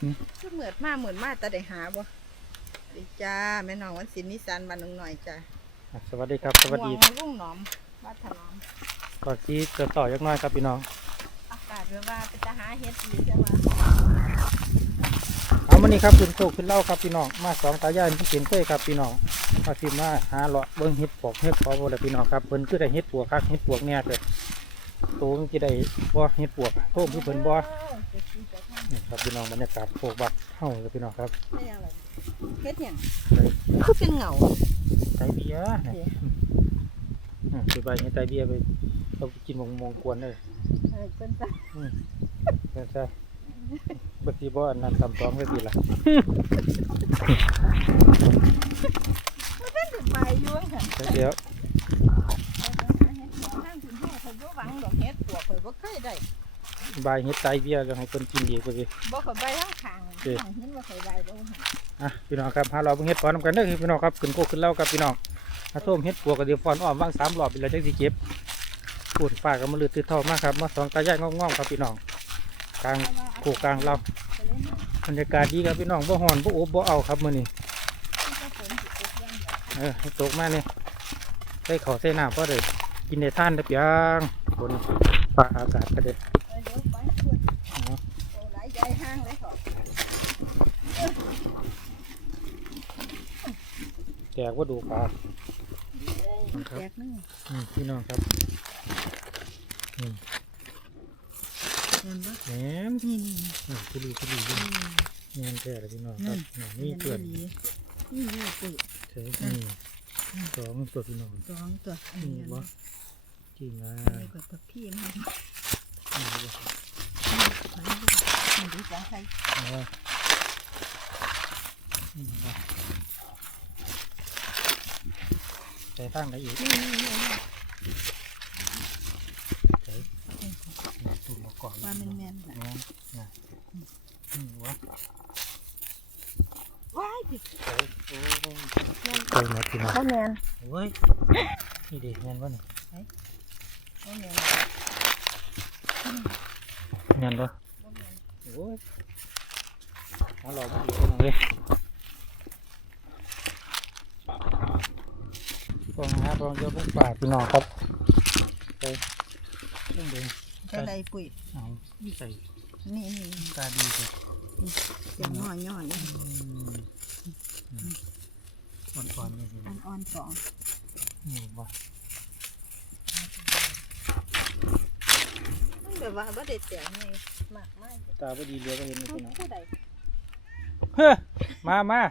อืมคือเหมือดมาเหมือนมาแต่ได้หาบ่สวัสดีจ้าแม่น้องวันศิลป์นิสานบ้านหนองหน่อยจ้าอะสวัสดีครับ สวัสดีห่วงรุ่งหนอมบ้านถนอมก่อนที่จะต่อยักหน้อยครับพี่น้อง อากาศแบบว่าไปจะหาเฮ็ดดีใช่ไหมเอามานี่ครับขึ้นโคกขึ้นเล่าครับพี่น้อง มาสองตายายมันเปลี่ยนเคยครับพี่น้องมาสิมาหาเลาะเบิ้งเฮ็ดปวกเฮ็ดพอบ่ได้พี่น้องครับเพิ่นคือได้เฮ็ดปวกคักเฮ็ดปวกเนี่ยเกิดโตมันจะได้บ่เฮ็ดปวกโตคือเพิ่นบ่ ครับพี่น้องบรรยากาศโคกบักเฮาครับพี่น้องครับได้ยังไงเฮ็ดหยังคือเป็นเหงาไตเบียร์เดี๋ยวอืมสิไปให้ไตเบียร์ไปเอาไปกินมงมงกวนเลยเออเป็นซะใช่ใช่บางทีบ่อันนั้นทำซ้อมก็ดีละมันเป็นถึงใบอยู่ค่ะเดี๋ยวเฮ็ดหัวนั่งถึงห้องเขาบ่หวังดอกเฮ็ดตัวข่อยบ่เคยได้ บายเฮ็ดไตเบียร์แล้วให้คนกินดีกว่าสิบ่ข่อยใบทั้งข้างโอเคข้างเห็นว่าข่อยใบบ่หั่นอะพี่น้องครับหาเราเบิ่งเฮ็ดฟอนนำกันเด้อพี่น้องครับขึ้นโคกขึ้นเล่ากับพี่น้องถ้าส้มเฮ็ดปัวกับเดี๋ยวฟอนอ้อมวางสามรอบไปแล้วจังสิเก็บปูดฟ้ากับมะลือตื้อเท่ามากครับมาสองตายายงอมๆครับพี่น้องกลางโคกกลางเราก็เลยมาบรรยากาศดีครับพี่น้องบ่ฮ้อนบ่อบบ่เอาครับมื้อนี้ที่จะฝนสิตกอย่างเดียวเออให้ตกมานี่ใส่ข้าวใส่น้ำพอได้กินได้ทานได้เปียงฝนฟ้าอากาศก็ได้เออเดี๋ยวไปพุ่น อ๋อ โอ้หลาย ใหญ่ห้างเลยค่ะแตกว่าดูปลาครับแตกนึงอืมพี่น้องครับเห็นบ่แหมนี่นี่อืมทุลีทุลีทุลีเงินแท้เลยพี่น้องครับนี่นี่เพื่อนนี่นี่ตุใช่นี่สองตัวพี่น้องสองตัวอันนี่นี้วะจริงอะไปกับกับพี่มานี่วะขอให้ ดูมันดูสองใครเอาวะนี่วะใส่ตั้งไหนอีกนี่นี่นี่ใส่ตุ่มม าก่อน ว่ามันแม่นๆ แม่ น่ะ นนะนี่วะ ว้ายสิ ใส่โอ้ใส่มาพี่น้อง เขาแม่น เว้ยนี่เด็กเงินวะนี่ เขาแม่น เงินปะ บ่แม่น โอ้ยเอาเราไม่ดีคนเลยกองหากองเยอะพวกป่าพี่น้องครับไปเรื่องเดิน จะได้ปุ๋ย เอาใส่ นี่นี่ ตาดีเลย เสียงห่อย่อนี่ อ่อนๆนี่สิ อันอ่อนสอง นี่บ่ มันแบบว่าบ่ได้เสียงนี่ มากมากตาพอดีเรือก็เห็นนี่พี่น้องผู้ใดเฮ้อมามา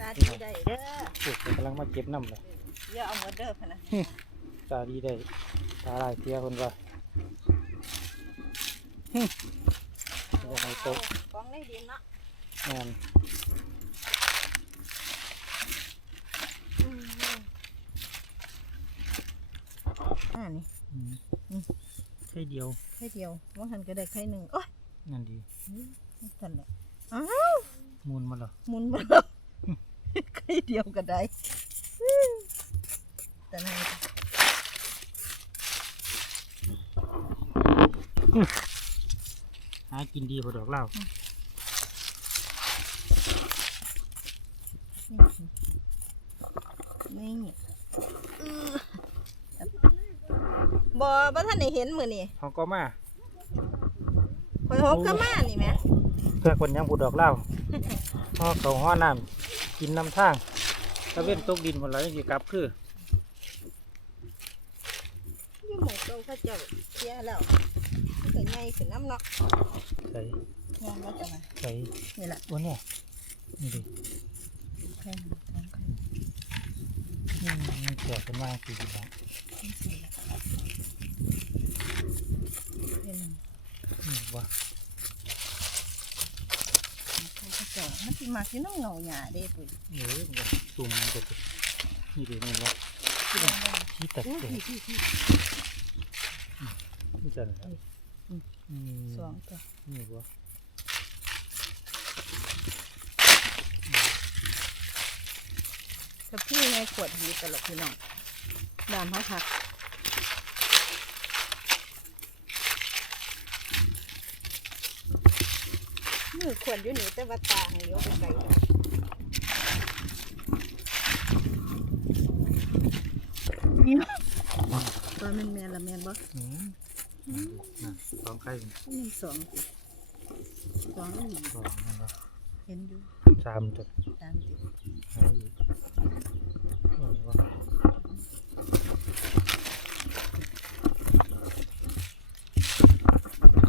ตาดีได้เด้อปลูกกำลังมาเก็บน้ำเลยอย่าเอาหมดเด้อพะนะตาดีได้ตาลายเสียคนว่าจะให้โตะกองได้ดินเนาะงานอ่านี่ อืมใช่เดียวแค่เดียวว่าหันก็ได้แค่หนึ่งโอ้ยนั่นดีสั่นแหละอ้าวมูลมาเหรอหมุนมาแล้วแค่เดียวก็ได้แต่นั่นหากินดีพอดอกเหล้า นี่นี่อื้อ บ่บ่ท่านได้เห็นมื้อนี่เขาก็มาข่อยหกก็มานี่แหมเพื่อคนยังผูดอกเหล้าห่อเขาห่อน้ำกินน้ำทางตะเว้นตกดินหมดแล้วยังสิกลับคืออยู่หมู่เก่าเขาเจ้าเสียแล้วมันก็ใหญ่ขึ้นน้ำเนาะใส่งานบ่จะมาใส่นี่ล่ะวันนี้นี่ดิแค่นี้สองแค่อืมมันแก่ขึ้นมาสี่สิบบาทนี้สี่ละ เป็นหนึ่งอืมว่าเขาเจ้ามันสิมาสิน้ำเงาหญ้าเด้ปุ้ยเออมันก็ตุ่มมันก็จะนี่ดินี่ว่าที่ตัดอู้เต็มพี่พี่พี่นี่จันอืมอืมสองตัวนี่ว่าถ้าพี่ในขวดดีตลอดพี่น้องดามเขาหัก มือขวนอยู่นี่แต่ว่าตาให้เลี้ยวไปไกลดอกนี่เนาะว่าแม่นแม่นละแม่นบ่อืมน่ะสองไข่หนึ่งสองสิสองอันนี้สองนั่นบ่เห็นอยู่สามจุด ตามสิ หาอีกเออว่า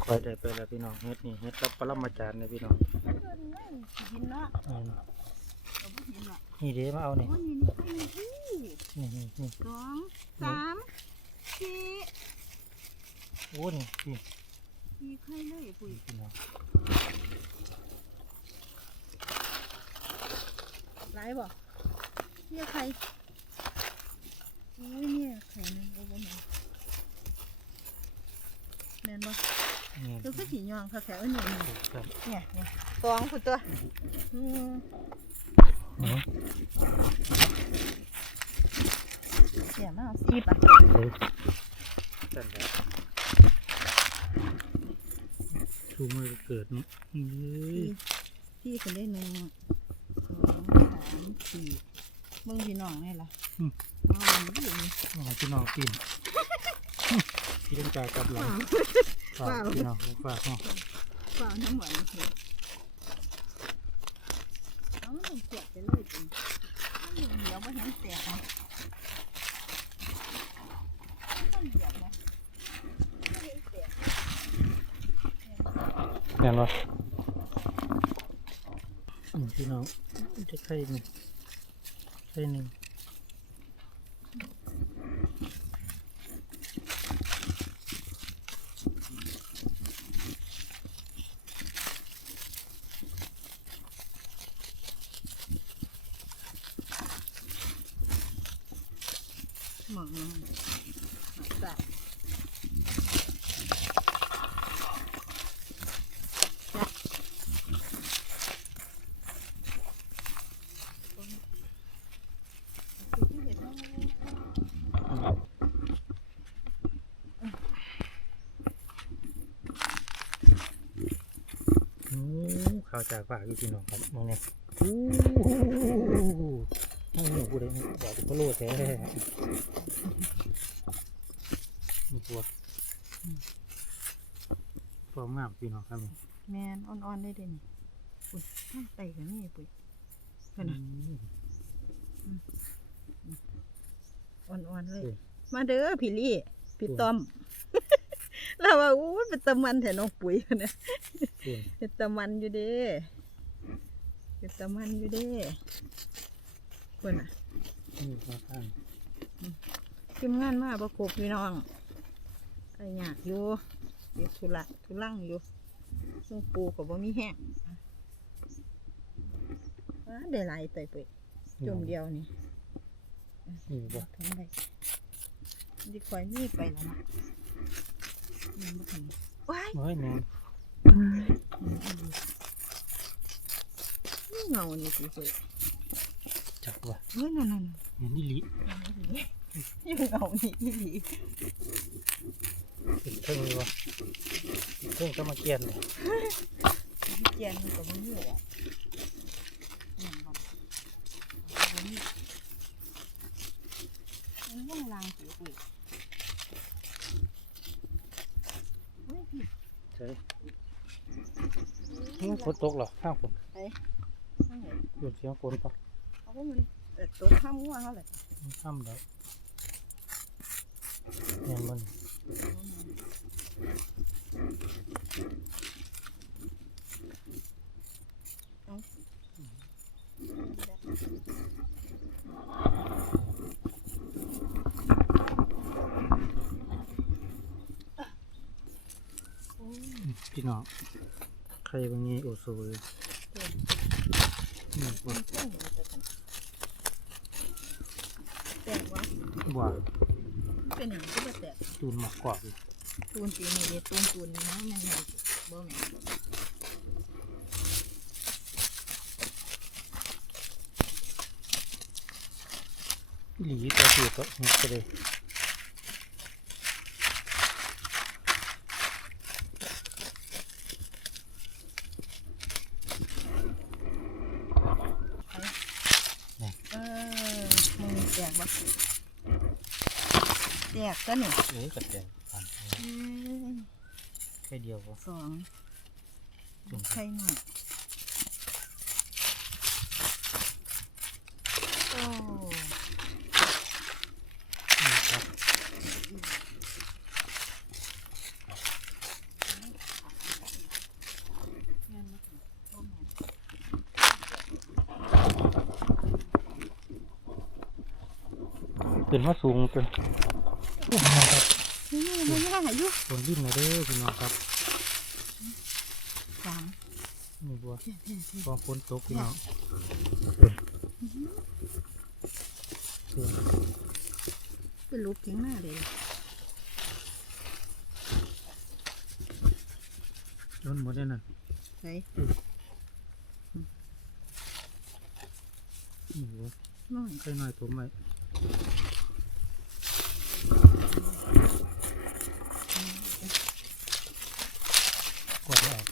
คอย ได้ไปแล้วพี่น้องเฮ็ดนี่เฮ็ดกับปรมาจารย์เนี่ยพี่น้องเห็นเนาะอืมเอาบ่เห็นหรอกนี่เด้มาเอานี่โอ้นี่นี่อันนี้อู้นี่นี่นี่สองสามสี่โอ้นี่นี่สี่ไข่เลยปุ๋ยพี่น้องหลายบ่เนี่ยไข่อุ้ยเนี่ยไข่หนึงเอาบ่แม่นแม่นบ่นี่ตัวคือสีย่องค่ะแถวนี้นี่ครับเนี่ยเนี่ยสองพุ่นตัวอืมนี่เสียมาเอาสี่ปะเฮ้ยจันแล้วชูมือเกิดเนาะเฮ้ยสี่คนได้หนึ่งสองสามสี่มึงพี่น้องไงล่ะอ๋อมันอยู่นี่อ๋อพี่น้องปี นพี่ต้องจ่ายกลับหลังฝากพี่น้องฝากเนาะเปล่าน้ำหวานเหรอเอามันต้องเสียบไปเลยจริงมันเหนียวไม่เห็นแตกนะมันเหยียบนะไม่เห็นแตกเห็นปะอืมพี่น้องจะไข่หนึ่งไข่หนึ่ง หมองมันสัตว์ที่เห็นว่า โอ้ ข่าวจากฝากอยู่พี่น้องครับมองเนี่ยโอ้ให้หนูกูเลยบอกกูโลดแท้นี่ตัวตัว งามพี่น้องครับนี่แมนอ่อนๆได้เด่นปุ๋ยข้างไตกันนี่ปุ๋ยเพิ่นน่ะอืมอ่อนๆเลยเอ้ยมาเด้อพี่ลี่พี่ต้อมเราว่าอู้ยเป็นตะมันแถน้องปุ๋ยเนี่ยคุณเป็นตะมันอยู่เด้เป็นตะมันอยู่เด้คนน่ะนี่ข้างข้างทีมงานมาประกบพี่น้องไอ้หยากอยู่ เดี๋ยวทุละทุลังอยู่ซึ่งปูกับบ่มีแห้งว้าได้หลายไตปุ๋ยจุ่มเดียวนี่นี่บ่ทำได้ดีคอยมีไปแล้วนะมันบ่ทันว้ายโอ้ยแม่นนี่เงานี่สิปุ๋ยจักว่ะเฮ้ยนั่นนั่นเห็นนี่ลิอยู่เงานี่อีหลี เป็นเครื่องเลยวะเป็นเครื่องก็มาเกียนเลยเจียนมันก็บ่มีแล้วนั่นบ่บ่มีมันยังลางสิปุ๋ยเฮ้ยพี่ใช่นี่ฝนตกเหรอข้างฝนนั่นไงหยุดเสียงฝนปะเขาก็มันเอ่อตัวข้ามง่วงเขาแหละมันค่ำแล้วเนี่ยมัน พี่น้องใครบางงี้โอโซเลยนี่ปวดแตกวะบ่าเป็นอย่างก็จะแตกตูนหมากกว่าเลย ตูนตีนี่เด็ดตูนตูนนะยังไงบ่แม่หลีตัวเสียก็หุบไปเเออมึงแตกบ่แตกก็หนูเอ้ยก็แตก ค่เดียวพอสองจุ่มไข่หน่อยโอ้นี่ครับขึ้นมาสูงเป็นโอ้โหครับนี่ มันยากอายุฝนดิ้นมาเด้อพี่น้องครับสามนี่บัวเพี้ยเพี้ยเพี้ยฟองฝนตกพี่น้องเป็นลูกทิ้งหน้าเลยโดนหมดเลยนั่นใส่นี่บัวน้อยใส่หน่อยผมไว้กดไม่ออก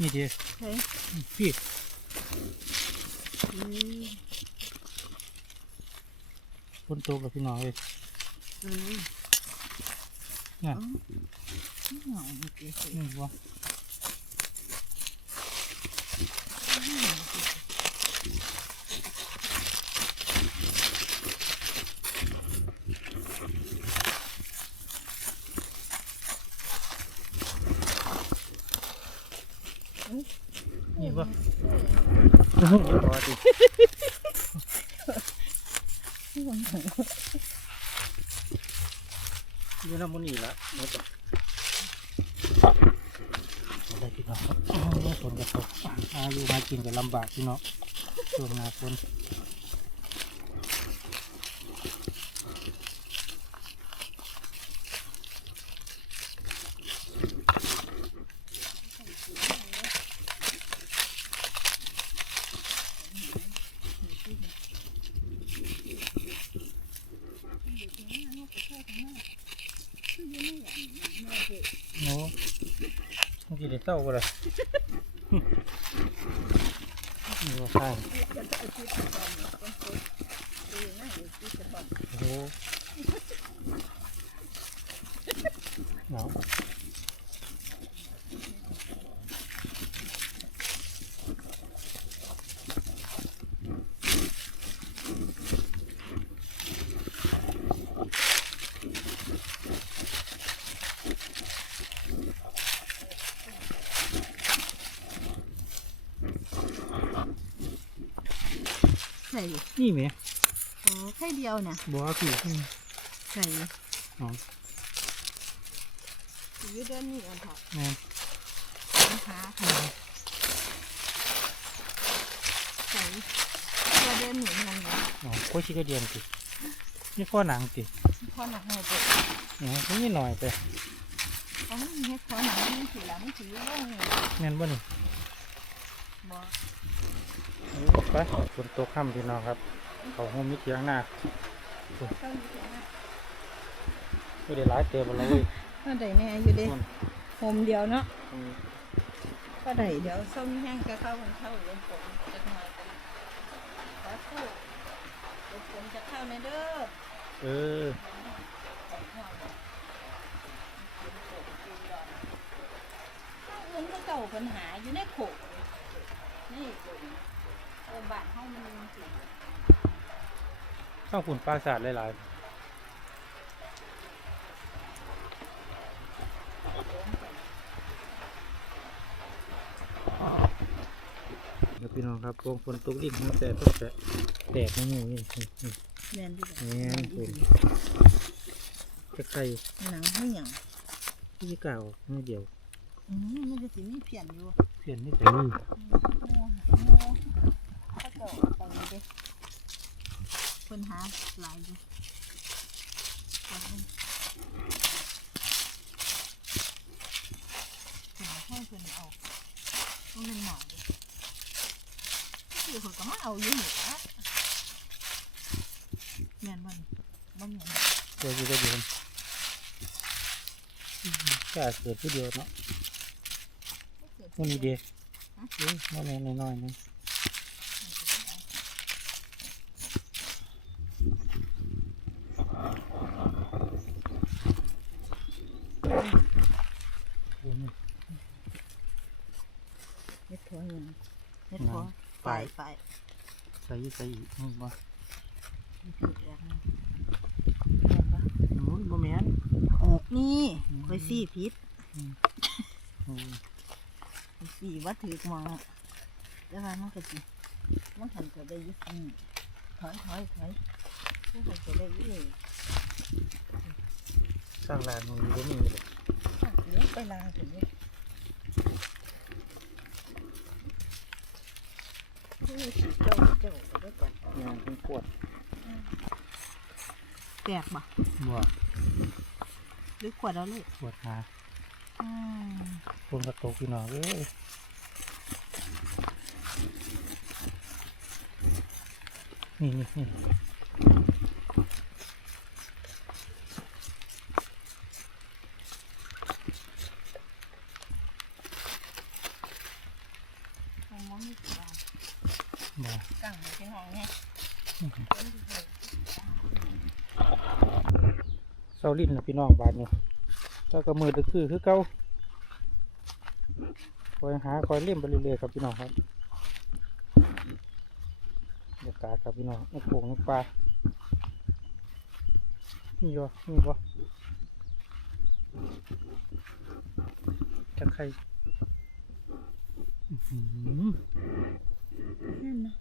นี่เดียวใส่พี่อืมฝนตกแล้วพี่น้องเลยเออเนี่ยอ๋อหน่อยเมื่อกี้สินี่บัวนี่บัวโอ้โหพอดิ นี่น้ำมันนี่ละมาต่อได้พี่น้องครับโอ้โหฝนกระตกอายุมากินก็ลำบากพี่น้องช่วงหน้าฝน โน้มันจะได้เศร้าก็เลยนี่ว่าข้างโอ้โห หนาวใส่นี่ไหมโอ้ไข่เดียวน่ะบัวพี่อืมใส่อ๋อ อยู่เดินนี่อะค่ะแม่นนะคะใส่ตัวเดินหนีมันเลยอ๋อโคชิกระเดียนตินี่ข้อหนังติพอหนักหัวปวดอ๋อนี่หน่อยไปอ๋อเฮ็ดพอหนักมันสีหลังสีโล่งเลยแม่นบ่นี่บ่ไปฝนตกค่ำพี่น้องครับ เขาห้องมิเทียงหน้าต้นนี้นะไม่ได้ร้ายเติมอะไรเลย ก็ได้แน่อยู่เด้คนโฮมเดียวเนาะอืมก็ได้เดี๋ยวส้มแห้งก็เข้ามันเข้าเล่นผมจะหน่อยกันขอสู้เดี๋ยวผมจะเข้าในเด้อเออเงินก็เก่าปัญหาอยู่ในโขกนี่เออบ้านห้องมันจริงข้างฝุ่นปราสาทหลายๆ เดี๋ยวพี่น้องครับวงฝนตกอีกนะแต่ต้องแตะแตกไม่หมูนี่แม่นดีกว่าแมนผมจะไข่หนังไม่หยังที่เก่าไม่เดียวอืมมันจะสิมีเพียนอยู่เปลี่ยนนี่ไปนี่ถ้าเกิดไปนี่เด้ปัญหาหลายอยู่เอาเบิ่งเอาให้เพิ่นเอาเอาเงินหน่อด้ vừa có màu dưới nữa nhìn mình bông nhìn rồi gì đây biển cả sửa cái điều nó không đi đi nó này này nói này. Nhất thôi, nhất thôi. ะได้เดือนกล้าเกิดผู้เดียวเนาะมันมีเดียเอ้ยมาแม่น้อยๆนึงเฮ็ดพอไปไปไปใส่ใส่อีกนี่บ่ผิดแล้วนะโอ้ยบ่แม่นออกนี่อืมคอยสี่พิษอืมสี่วัตถุมองแล้วว่ามันก็สิมันหันก็ได้อยี่สี่ถอยถอยถอยมันหันก็ได้อยี่สร้างร้านมันบ่มีเลยเลี้ยงไปลาถึงเนี่ยนี่สิ เจ้าเจ้าก็ได้ก่อนงานเป็นปวดแตกบ่บ่หรือขวดแล้วลูกขวดหาอืมคนกระตกพี่น้องเอ้ยนี่นี่นี่มองไม่ตา บ่ กังไปที่ห้องเนี่ย เซาลิ้นนะพี่น้องบาดนี่เจ้าก็มือดึกคือคือเก่าคอยหาคอยเล่มไปเรื่อยๆครับพี่น้องครับบรรยากาศครับพี่น้องนกโป่งนกปลานี่บ่นี่บ่จะใครอื้อหือนั่นนะ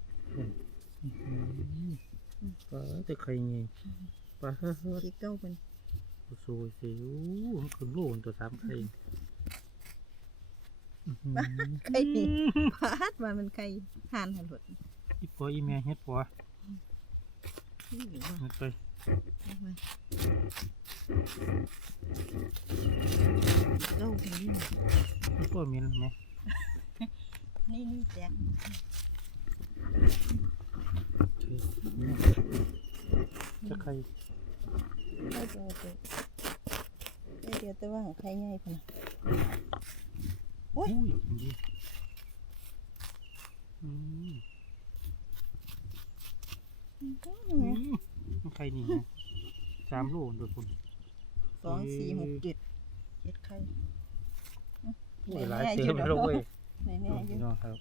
ปลาแต่ไข่ไงปลาเฮ้อเฮ้อที่เก้าเป็น โซ่สิโอ้มันคือโลนตัวสามไข่ไข่พาดว่ามันไข่ห่านหันหดอีปัวอีแม่เฮ็ดปัวนี่อยู่ว่าเฮ็ดไปเอาไว้เก้าเป็นนี่อีปัวเหม็นไหมนี่นี่แตกจะไข่ ไข่เดียวเดียวไข่เดียวแต่ว่าของไข่ใหญ่พะนะโอ้ยยดีอืมอืมอืมมันไข่นี่นะสามโลโดยคนสองสี่หกเจ็ดเจ็ดไข่โอ้ยหลายเติมแล้วเว้ยในแม่อพี่ยู่น้องครับ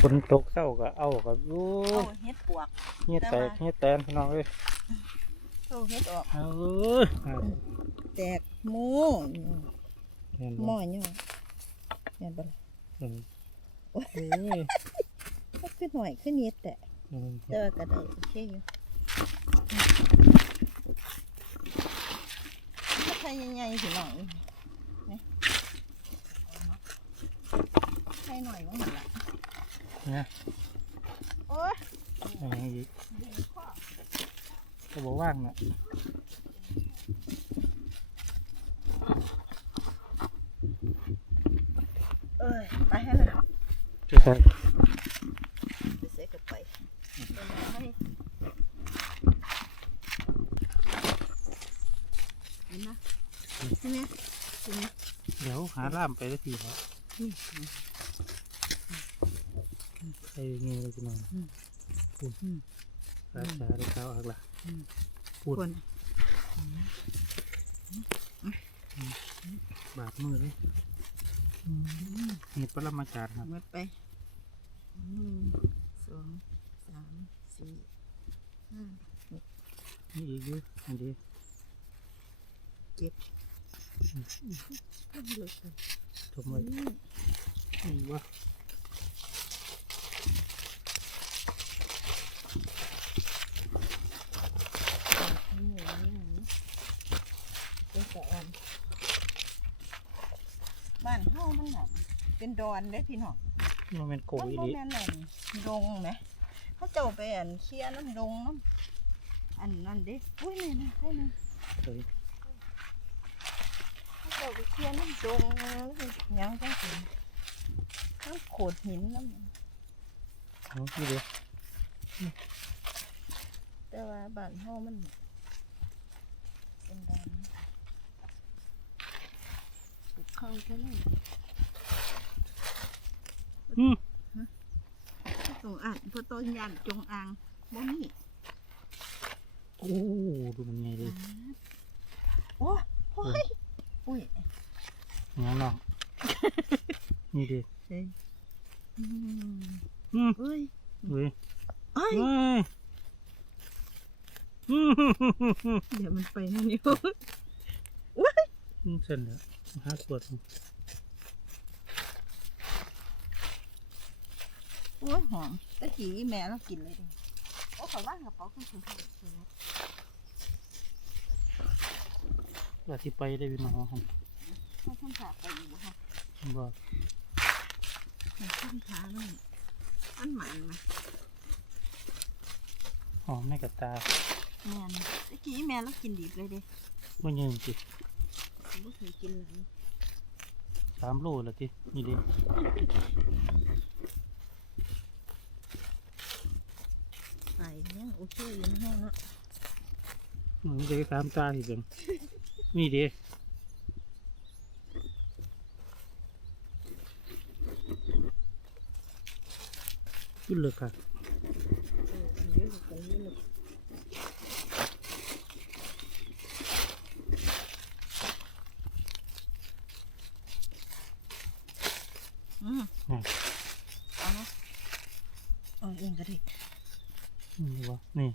ฝนตกเศร้าก็เอากับโอ้เอายเฮ็ดปวกเงี้ยแตกเงี้ยแตนพี่น้องเอ้ยเอาเฮ็ดออกเอาเอ้ยเอาแตกหมูเห็นหม้บ่อเนี่ยเห็นปะล่ะเห็นโอ้ยโอ้ยก็ขึ้นหน่อยขึ้นนิดแต่เห็นแต่ว่าก็ได้โอเคอยู่ถ้าใครใหญ่ๆสิหน่อยนี่ใครหน่อยมั้งล่ะ นะโอ้ยอย่างนี้อีกก็บอกว่างนะเอ้ยไปให้เลยจะใส่ไปเสกกับไปไปมาให้เห็นไหมเห็นไหมเห็นไหมเดี๋ยวหาล่ามไปได้ทีครับ นี่ใส่เงี้ยเลยพี่น้องอืมพูดอืมราชาได้ข้าวอักละอืมพูดคนบาดมือเลยเห็ดปรมาจารย์ครับหมดไปหนึ่งสองสามสี่ห้านี่อีกเยอะอันนี้เจ็ดก็เลิกกันทำไมนี่วะนี่นี่นี่เป็นสะออนบ้านเฮามันน่ะเป็นดอนเด้พี่น้องมันเป็นโกมันอีบ่ดีแม่นนั่นดงไหมเขาเจ้าไปอันเคลียร์น้ำดงน้ำอันนั่นเด้อุ้ยนี่นะให้นะใส่เขาเจ้าไปเคลียร์น้ำดงหยังจังสิน้ำโขดหินน้ำ เอานี่ดีแต่ว่าบ้านเฮามัน เป็นดอนปลูกข้าวซะเลยอืมตรงอ่านพอต้นยานจงอางบ่มีโอ้ดูมันไงเลยโอ้โอ้ยอุ้ยยังน้องนี่ดิเฮ้ยอืมอืมเอ้ยเว้ยเอ้ย เดี๋ยวมันไปนั่นอยู่อืมเส้นเด้อหาขวดโอ้ยหอมตะกี้แม่เรากินเลยดิโอ้ขอว่างกระเป๋าขึ้นถึงว่าสิไปได้พี่น้องครับเขาทำผ่าไปอยู่ค่ะบ่มันทำผ่าเลยอันหมันไหมหอมในกระตา แม่นตะกี้แม่เรากินดิบเลยเด้บ่ยืนสิผมไม่เคยกินเลยสามโลแล้วตินี่ดิใส่ยังโอเคอยู่ในห้องเนาะอืมเด็กสามตาสิเป็นนี่ดิขึ้นเลยค่ะ เอออันนี้ลูกอันนี้ลูกอืม อืม เอาเนาะเอาเองก็ได้นี่วะนี่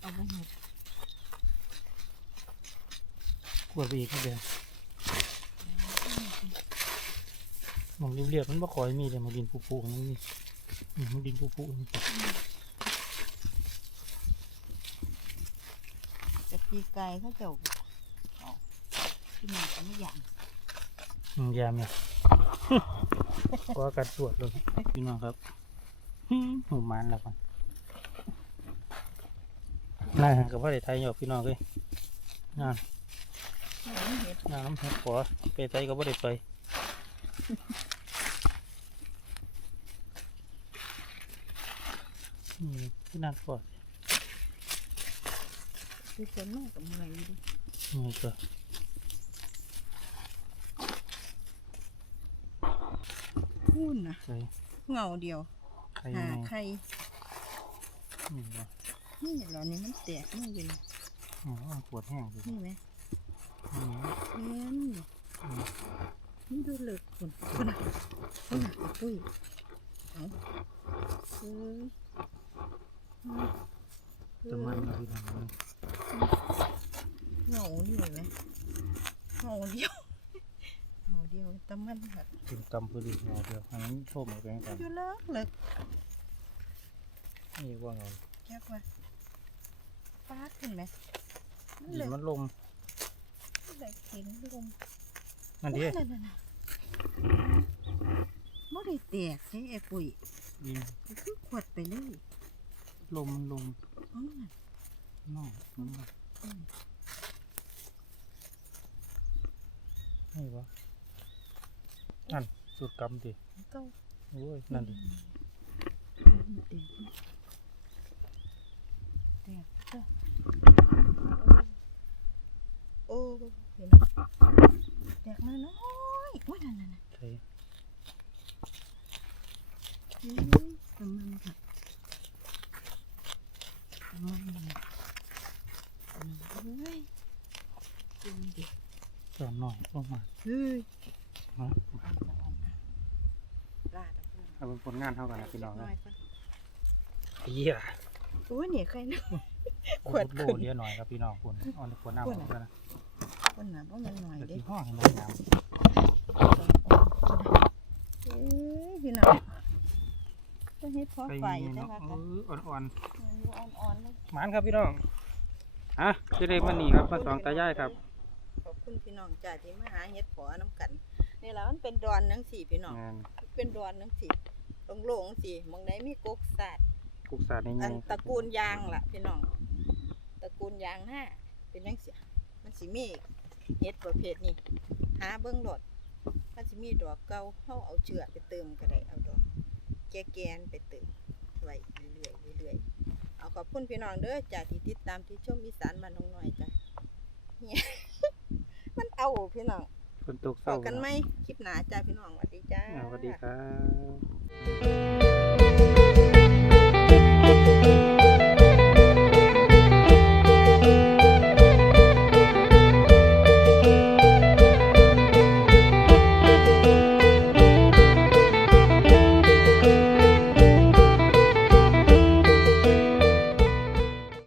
เอาไปหมดขวดไปอีกก็เดียวหมองเรียบๆมันบ่คอยมีเลยหมองดินปูๆมันมีอืมดินปูๆนี่จะปีกไก่เขาเจ้าเอา ที่มันก็ไม่อย่างอืมยามเนี่ย ก็กัดสวดเลยพี่น้องครับหืมหูมันแล้วก่อนน่ากับว่าได้ไทยหยอกพี่น้องเลยน่าเอาเห็ดน้ำเห็ดขอไปไตก็บ่ได้ไปอืมที่นั่นก่อนคือคนมากกับอะไรอยู่ดินี่ก็ พูนนะใส่เงาเดียวไข่หาแม่ไข่นี่วะนี่เหล่านี้มันแตกนี่อยู่อ๋อปวดแห้งเลยนี่ไหมอืมเอ็นนี่ดูเลิกคนคนน่ะคนน่ะปุ้ยเอาเอ้ยจะมันนะพี่น้องเอ้ยเงานี่เห็นไหมเงาเดียวเงาเดียวแตะมันแบบถึงกำพอดีเงาเดียวอันนั้นโทษมาเป็นกันอยู่เลิกเลิกนี่ว่าเงาแก้ว่าฟาดขึ้นไหมมันดิเลินกมันลมเลิกเห็นลมนั่นดิโอ้ยนั่นน่ะน่ะบ่ได้แตกใช่ไอ้ปุ๋ยดินก็คือขวดไปเลยลมมันลมอ๋อนั่นนอกนั่นน่ะอืมนี่วะ นั่นสุดกำดิมันก็โอ้ยนั่นดิแตกแตกจ้ะโอ้เห็นไหมแตกน้อยๆโอ้ยนั่นน่ะน่ะใส่อืมกำมันค่ะกำมันเลยอืมเฮ้ยดูดิตอนหน่อยลงมาเฮ้ย ฮะ อ่อนจะอ่อนนะลาด เอาเพื่อนเอาเป็นผลงานเท่ากันนะพี่น้องน้นะอยก่อนเยี่ยโอ้ยเนี่ยใครนะขขววดดขึ้โลนเดียวหน่อยครับพี่น้องคุณเอ่อนขวดน้ำขวอดอกน่ะแล้วนะคนหนาบ่แมันหน่อยแต่เด้ที่ห้องเห็นไหมน้เอ้ยพี่น้องก็ให้พอำไปไฟมีได้เนาะป่ะเอกันออ่อนมันอยู่อ่อนๆเลยๆหมานครับพี่น้องอะจะได้มานี่ครับมาสองตายายครับขอบคุณพี่น้องจ้าที่มาหาเห็ดขอน้ำกันนี่แหละมันเป็นดอนนังสี่พี่น้องงานเป็นดอนนังสี่ โล่งๆสี่มองได้มีกกสัตว์กุกศาสตร์ในอัไงนตระกูลยางล่ะพี่น้องตระกูลยางหน้าเป็นจังเสียมันสิมีเห็ดประเภทนี้หาเบิ้งโลดมันสิมีดอกเก่าเฮาเอาเชือกไปเติมก็ได้เอาดอกแก่แกนไปเติมไว้เรื่อยๆเรื่อยๆเอาขอบคุณพี่น้องเด้อจ้าที่ติดตามที่ชมอีสานบ้านน้องน้อยจ้ะเนี่ย มันเอาพี่น้อง ฝนตกพเศร้ากันไหมคลิปหนาจ้าพี่น้องสวัสดีจ้าสวัสดีครับ